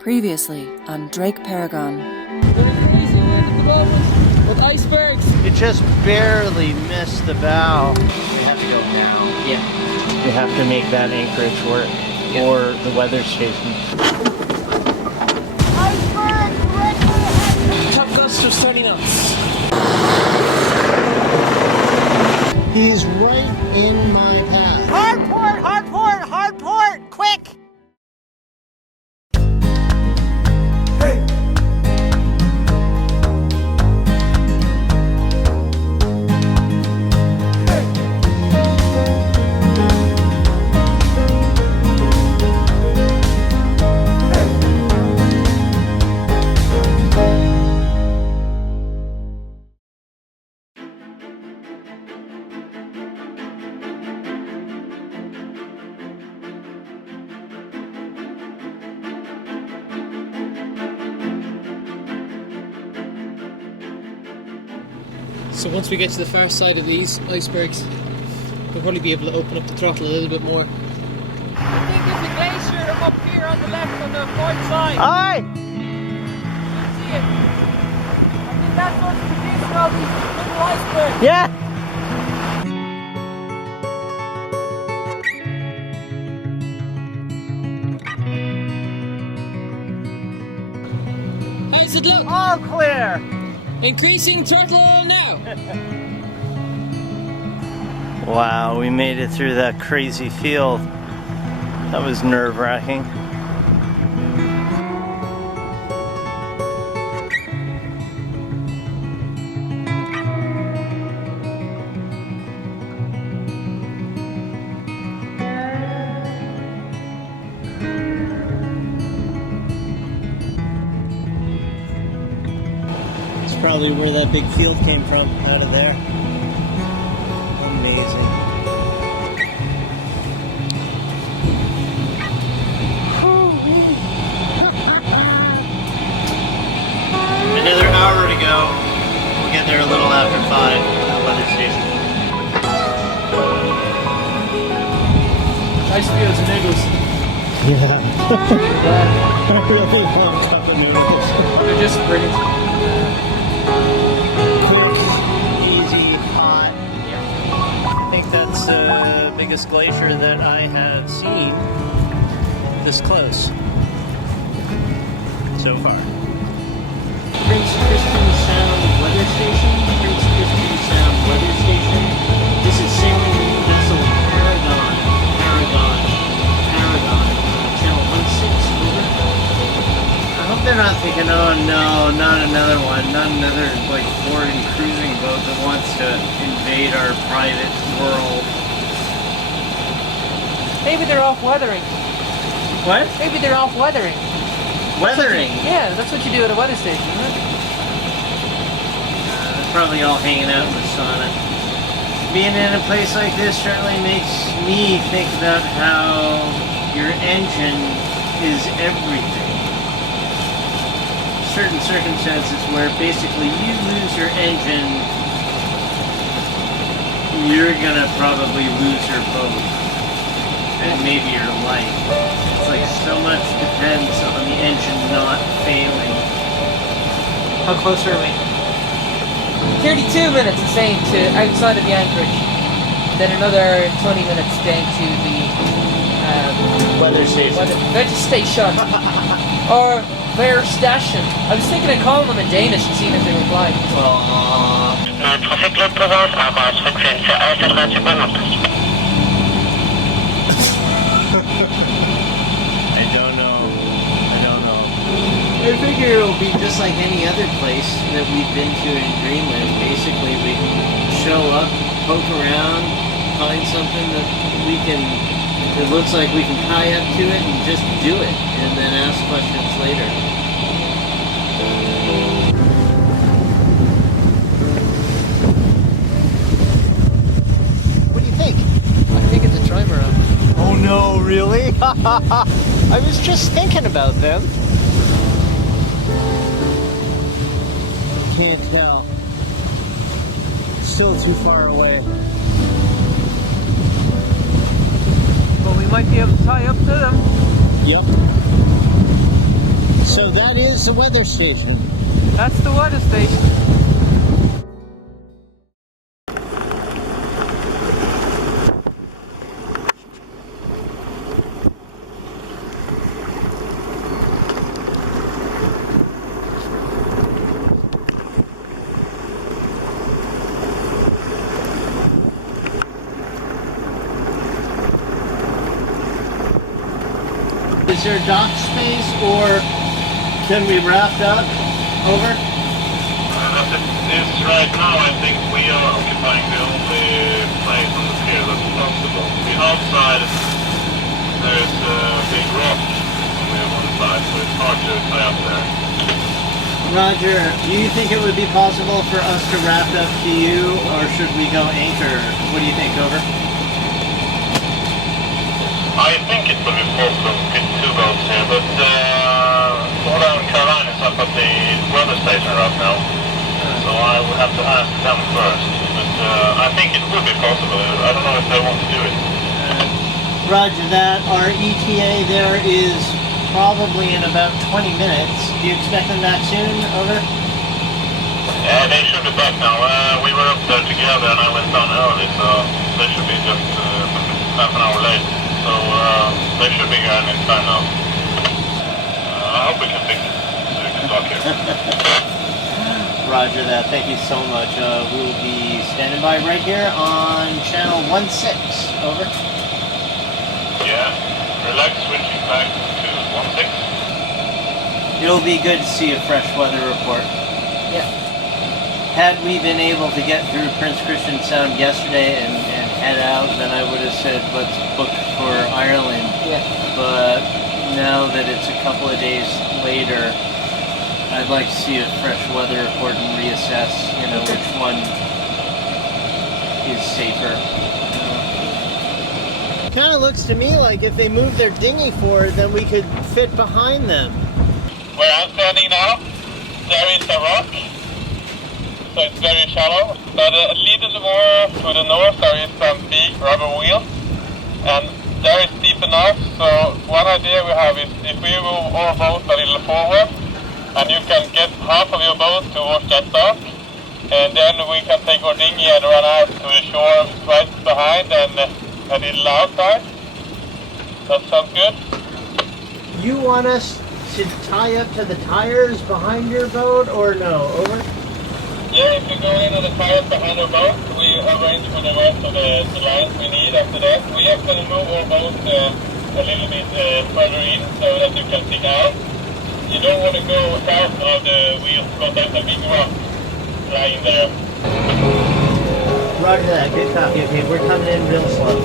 Previously on DrakeParagon. With icebergs. It just barely missed the bow. We have to go now. Yeah. We have to make that anchorage work, or the weather station. Iceberg! Top gusts are 30 knots. He's right in my path. Hard port! Hard port! Hard port! Quick! So once we get to the far side of these icebergs, we'll probably be able to open up the throttle a little bit more. I think there's a glacier up here on the left on the port side. Aye! You see it? I think that's what's producing all these little icebergs. Yeah! How's it look? All clear! Increasing throttle now. Wow, we made it through that crazy field. That was nerve-wracking. It's probably where that big field came from, out of there. Amazing. Another hour to go. We'll get there a little after 5 at the weather station. Nice fields and niggles. Yeah. I really want cup of noodles. They're just brilliant. Easy, hot. Yeah. I think that's the biggest glacier that I have seen this close so far. Prince Christian Sound Weather Station. Prince Christian Sound Weather Station. This is sailing vessel Paragon. Channel 16, over. I hope they're not thinking, oh no, not another one, not another like foreign cruising boat that wants to invade our private world. Maybe they're off weathering. What? Maybe they're off weathering. Weathering? Yeah, that's what you do at a weather station, isn't it? They're probably all hanging out in the sauna. Being in a place like this certainly makes me think about how your engine is everything. Certain circumstances where basically you lose your engine, you're gonna probably lose your boat. And maybe your life. It's like so much depends on the engine not failing. How close are we? 32 minutes it's saying to outside of the anchorage. Then another 20 minutes down to the Weather station. weather station. Or weather station. I was thinking of calling them in Danish and seeing if they replied. I don't know. I figure it'll be just like any other place that we've been to in Greenland. Basically, we show up, poke around, find something that looks like we can tie up to it and just do it, and then ask questions later. What do you think? I think it's a trimaran. Oh no, really? I was just thinking about them. Can't tell. Still too far away. But we might be able to tie up to them. Yep. That is the weather station. That's the weather station. Is there dock space, or can we raft up over? As it is right now, I think we are occupying the only place on the pier that's possible. The outside, there's a big rock on the one side, so it's hard to tie up there. Roger, do you think it would be possible for us to raft up to you, or should we go anchor? What do you think, over? I think it will be possible to fit two boats here, but Northern Carolina is up at the weather station right now, so I will have to ask them first. But I think it would be possible. I don't know if they want to do it. Roger that. Our ETA there is probably in about 20 minutes. Do you expect them that soon, over? Yeah, they should be back now. We were up there together and I went down early, so they should be just half an hour late. So they should be here any time now. I hope we can fix it so we can talk here. Roger that. Thank you so much. We will be standing by right here on channel 16. Over. Yeah, relax, switching back to 16. It'll be good to see a fresh weather report. Yeah. Had we been able to get through Prince Christian Sound yesterday and head out, then I would have said let's book for Ireland. Yeah. But now that it's a couple of days later, I'd like to see a fresh weather report and reassess, which one is safer. Kind of looks to me like if they move their dinghy forward, then we could fit behind them. Where I'm standing now, there is a rock, so it's very shallow. But a little more to the north, there is some big rubber wheels, and there is deep enough. So one idea we have is if we move our boat a little forward, and you can get half of your boat towards that dock, and then we can take our dinghy and run out to the shore right behind and a little outside. That sounds good. You want us to tie up to the tires behind your boat, or no? Over? Yeah, if you go in on the tires behind our boat, we arrange for the rest of the lines we need after that. We are going to move our boat a little bit further in so that you can stick out. You don't want to go south of the wheels because there's a big rock lying there. Roger that. Good copy. Okay, we're coming in real slow.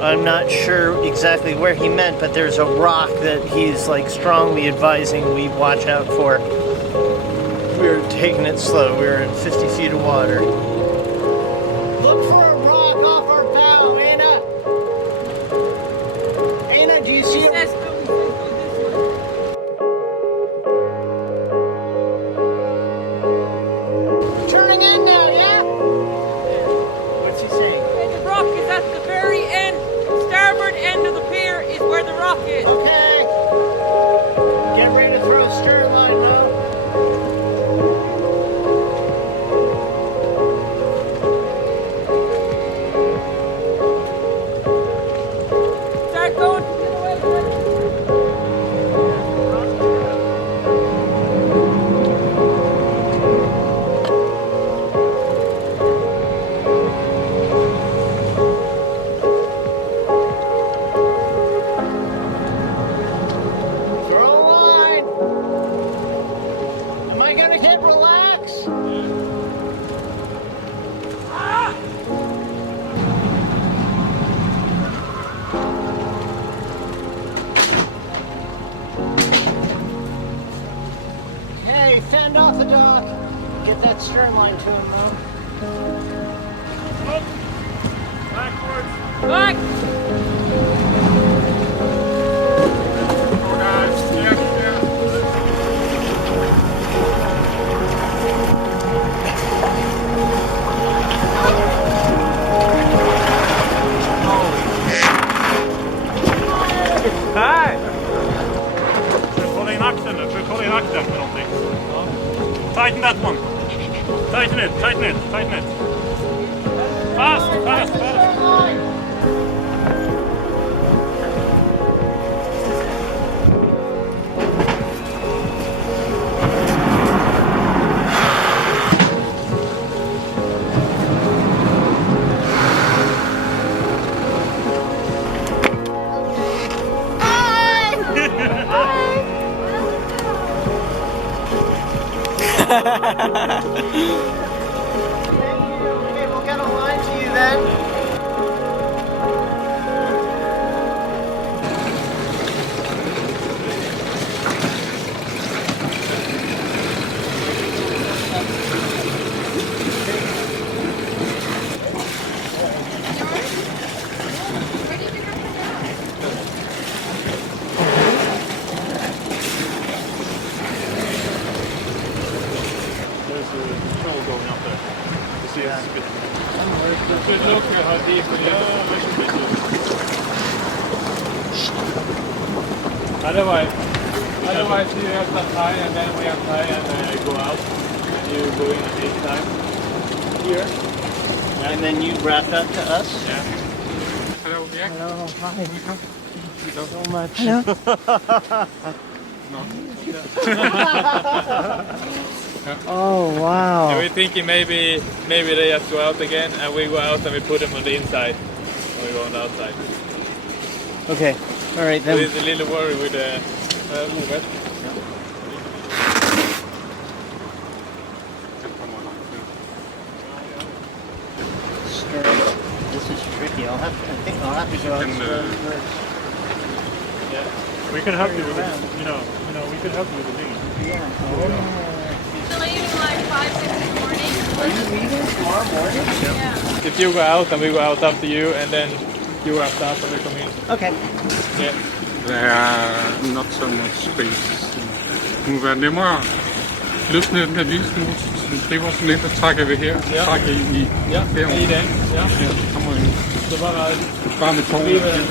I'm not sure exactly where he meant, but there's a rock that he's strongly advising we watch out for. We're taking it slow. We're in 50 feet of water. Look for a rock off our bow, Anna. Anna, do you see it? Turning in now, yeah? What's he saying? And the rock is at the very end, starboard end of the pier is where the rock is. Okay. Get ready to throw a stern line now. Start going to the other way. Fend off the dock. Get that stern line to him, though. Backwards. Back! Oh, guys. Hi! Pulling axel. Jag tror kolla i akten med någonting. Tighten that one. Tighten it, tighten it, tighten it. Fast, fast, fast. Okay, we'll get a line to you then. There's a troll going up there. You see it's a bit... Good look at how deep it is. Otherwise you have some time and then we have time and go out and you go in at this time here. And then you wrap up to us? Yeah. Hello, yeah. Hello, hi. Thank you so much. Oh, wow. And we're thinking maybe they just go out again and we go out and we put them on the inside and we go on the outside. Okay, all right So then. it's a little worry with the movement. This is tricky. I think I'll have to go out first. Yeah. We can help you with it. You know, we can help you with the thing. Yeah. We're leaving like 5, 6 in the morning. Are you leaving tomorrow morning? Yeah. If you go out and we go out after you and then you go after us and we come in. Okay. Yeah. There are not so much space. Det må være nemmere løfte den der lille smule. Det var så nemt at trække ved her. Ja. Trække i Ja, herovre. i den. Ja. Ja, kommer ind. Så bare Bare med tårnet. leave it and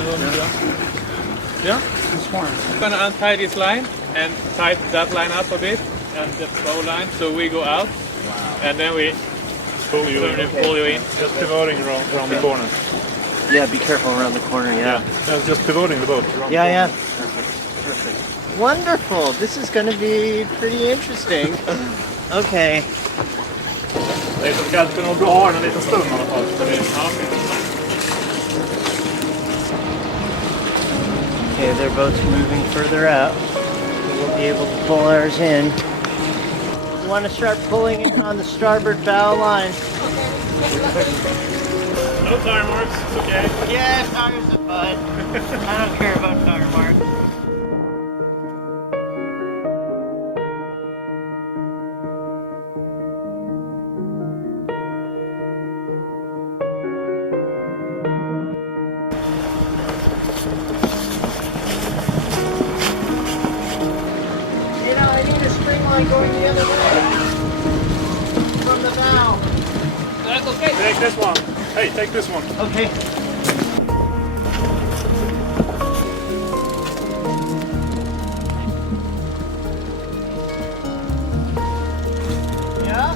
yeah. Det tror jeg. I'm gonna untie this line and tighten that line up a bit and the bow line so we go out and then we pull you in. Just pivoting around the corner. Yeah, be careful around the corner, yeah. Just pivoting the boat around Yeah, the yeah. corner. Perfect. Wonderful. This is going to be pretty interesting. Okay. Det är som kanske nog bra att ha en liten stund i alla fall. Okay, their boat's moving further out. We'll be able to pull ours in. You want to start pulling it on the starboard bow line. No tire marks, it's okay. Yeah, tires are fine. I don't care about tire marks. You know, I need a string line going the other way. From the bow. That's okay. Take this one. Hey, take this one. Okay. Yeah?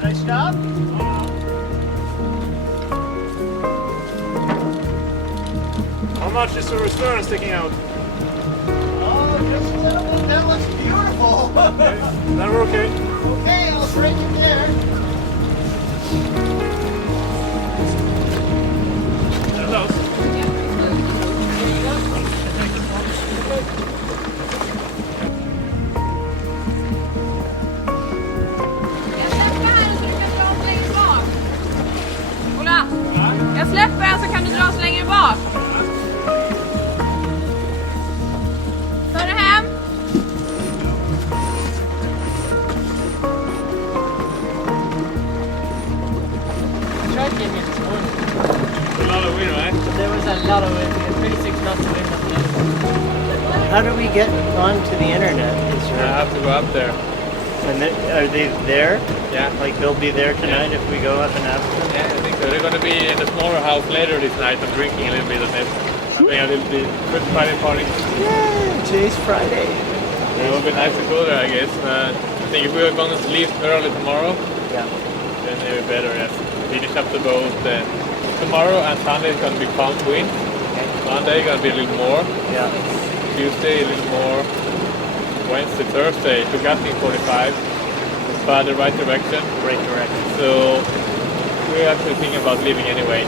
Should I stop? How much is the stern sticking out? Oh, just a little bit. That looks beautiful. Then we're okay. Okay, I'll break it there. There it goes. Jag släpper här så kan du dra så länge bak. Ta det hem. A lot of wind, right? There was a lot of wind. 36 knots of wind. How do we get onto the internet? Is I there, have to go up there. and are they there? Yeah. Like they'll be there tonight if we go up and ask them? Yeah, I think so. They're gonna be in the smaller house later this night and drinking a little bit of it. Having a little bit Good Friday party. Yeah, today's Friday. It will be nice to go there, I guess. I think if we are going to leave early tomorrow, Yeah. then it will be better. Yes. Finish up the boat. Tomorrow and Sunday is going to be calm wind. Monday going to be a little more. Yeah. Tuesday a little more. Wednesday, Thursday, we got in 45. But the right direction. Right direction. So we're actually thinking about leaving anyway.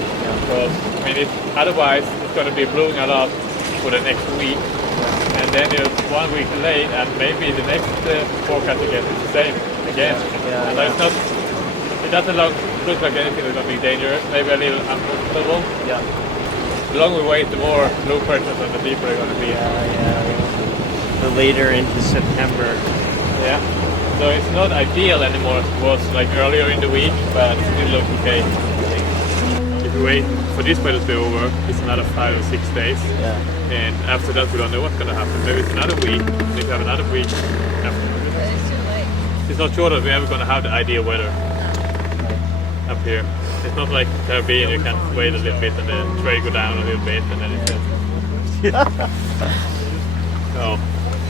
Because I mean, otherwise it's going to be blowing a lot for the next week. And then it's 1 week late, and maybe the next forecast again is the same again. Yeah, and it's not. It doesn't look like anything is going to be dangerous. Maybe a little uncomfortable. Yeah. The longer we wait, the more low pressures and the deeper they're going to be. The later into September. Yeah. So it's not ideal anymore as it was like earlier in the week, but it still looks okay. If we wait for this weather to be over, it's another 5 or 6 days. Yeah. And after that, we don't know what's going to happen. Maybe it's another week. Maybe we have another week after. It's too late. It's not sure that we're ever going to have the ideal weather up here. It's not like Caribbean, you can wait a little bit and then try to go down a little bit and then it's So,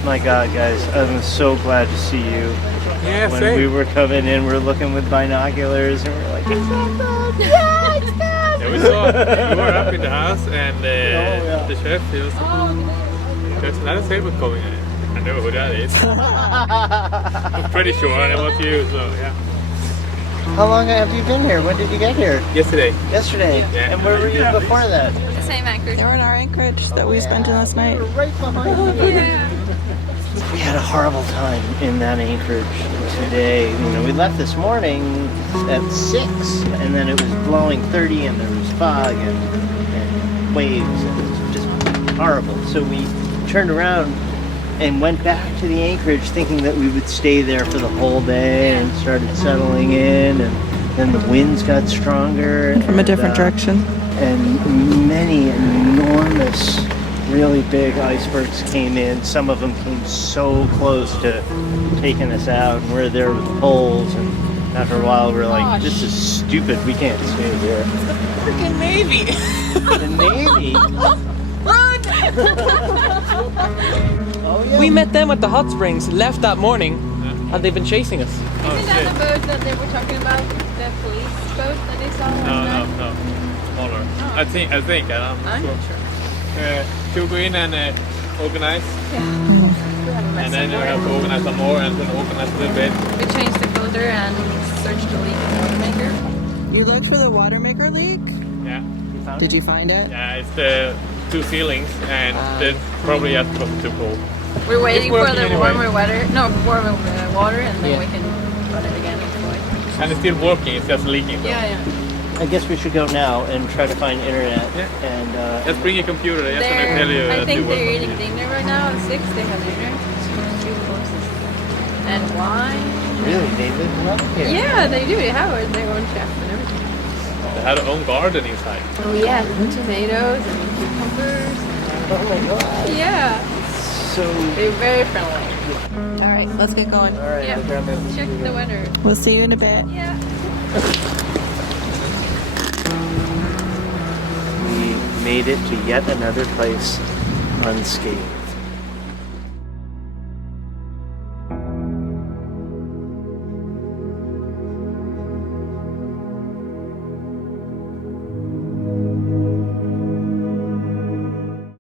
My God, guys, I'm so glad to see you. yeah, When same. we were coming in, we're looking with binoculars, and we're like, it's not bad. Yeah, it's bad. Yeah, we saw you were up in the house and yeah. the chef, he was, there's another sailboat coming in. I know who that is. I'm pretty sure I know what you, so yeah. How long have you been here? When did you get here? Yesterday. Yesterday. Yeah. And where were you before that? The same anchorage. They were in our anchorage that we spent in last night. Right behind you. Yeah. We had a horrible time in that anchorage today. You know, we left this morning at 6, and then it was blowing 30, and there was fog and waves, and it was just horrible. So we turned around and went back to the anchorage thinking that we would stay there for the whole day, and started settling in, and then the winds got stronger. From a different direction. And many enormous, really big icebergs came in. Some of them came so close to taking us out, and we're there with poles, and after a while we're like, this is stupid, we can't stay here. Freaking Navy! The Navy? Oh, yeah. We met them at the hot springs, left that morning, and they've been chasing us. Isn't that the boat that they were talking about? The police boat that they saw? No. Smaller. I think, I'm I'm sure. not sure. To go in and organize, We haven't met and then you some have more. to organize some more and then organize a little bit. We changed the filter and searched the leak in the water maker. You looked for the water maker leak? Yeah. Did you find it? Yeah, it's the 2 ceilings, and then probably just because it's too cold. We're waiting It's for working the anyway. warmer water, and then Yeah. we can run it again. And it's still working, it's just leaking. though. Yeah. I guess we should go now and try to find internet. Yeah. And Just bring your computer, just gonna tell you. I think do work they're on eating it. dinner right now. At 6, they have dinner. 2 courses. And wine. really, they live well here. Yeah, they do. They have their own chef and everything. They had their own garden inside. Oh yeah, and tomatoes and cucumbers. Oh my God. Yeah, So, they're very friendly. All right, let's get going. all right, Yeah. I'll grab my Check the weather. We'll see you in a bit. Yeah. We made it to yet another place unscathed.